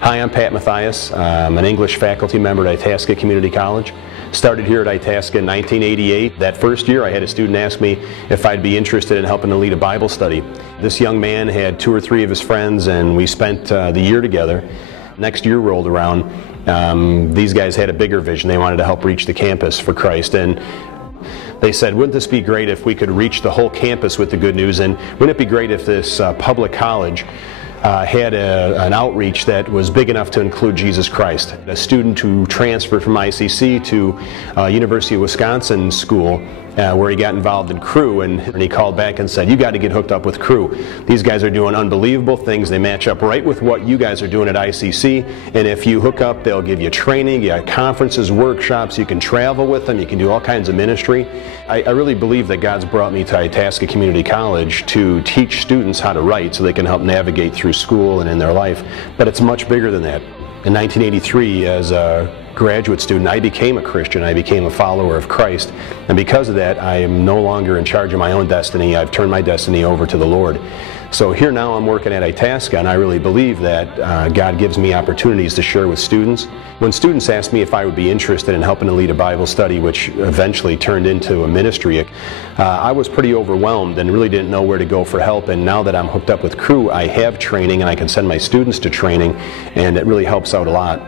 Hi, I'm Pat Mathias. I'm an English faculty member at Itasca Community College. Started here at Itasca in 1988. That first year I had a student ask me if I'd be interested in helping to lead a Bible study. This young man had 2 or 3 of his friends and we spent the year together. Next year rolled around. These guys had a bigger vision. They wanted to help reach the campus for Christ. And they said, wouldn't this be great if we could reach the whole campus with the good news, and wouldn't it be great if this public college had an outreach that was big enough to include Jesus Christ. A student who transferred from ICC to University of Wisconsin School where he got involved in Cru, and he called back and said, you got to get hooked up with Cru. These guys are doing unbelievable things. They match up right with what you guys are doing at ICC, and if you hook up, they'll give you training, you have conferences, workshops, you can travel with them, you can do all kinds of ministry. I really believe that God's brought me to Itasca Community College to teach students how to write so they can help navigate through school and in their life, but it's much bigger than that. In 1983, as a graduate student, I became a Christian. I became a follower of Christ, and because of that, I am no longer in charge of my own destiny. I've turned my destiny over to the Lord. So here now I'm working at Itasca, and I really believe that God gives me opportunities to share with students. When students asked me if I would be interested in helping to lead a Bible study, which eventually turned into a ministry, I was pretty overwhelmed and really didn't know where to go for help. And now that I'm hooked up with Cru, I have training and I can send my students to training, and it really helps out a lot.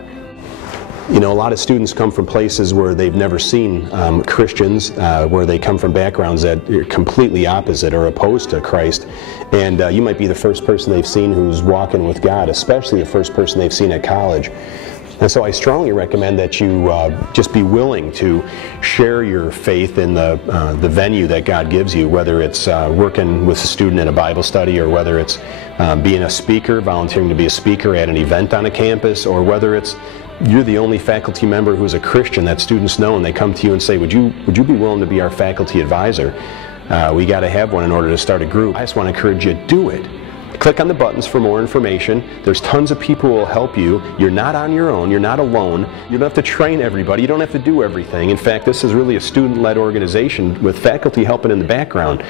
You know, a lot of students come from places where they've never seen Christians, where they come from backgrounds that are completely opposite or opposed to Christ. And you might be the first person they've seen who's walking with God, especially the first person they've seen at college. And so I strongly recommend that you just be willing to share your faith in the venue that God gives you, whether it's working with a student in a Bible study, or whether it's being a speaker, volunteering to be a speaker at an event on a campus, or whether it's you're the only faculty member who's a Christian that students know, and they come to you and say, would you be willing to be our faculty advisor? We got to have one in order to start a group. I just want to encourage you, do it. Click on the buttons for more information. There's tons of people who will help you. You're not on your own. You're not alone. You don't have to train everybody. You don't have to do everything. In fact, this is really a student-led organization with faculty helping in the background.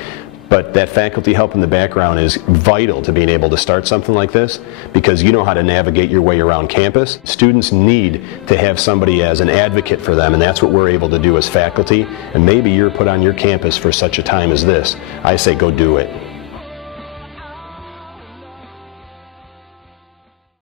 But that faculty help in the background is vital to being able to start something like this, because you know how to navigate your way around campus. Students need to have somebody as an advocate for them, and that's what we're able to do as faculty. And maybe you're put on your campus for such a time as this. I say go do it.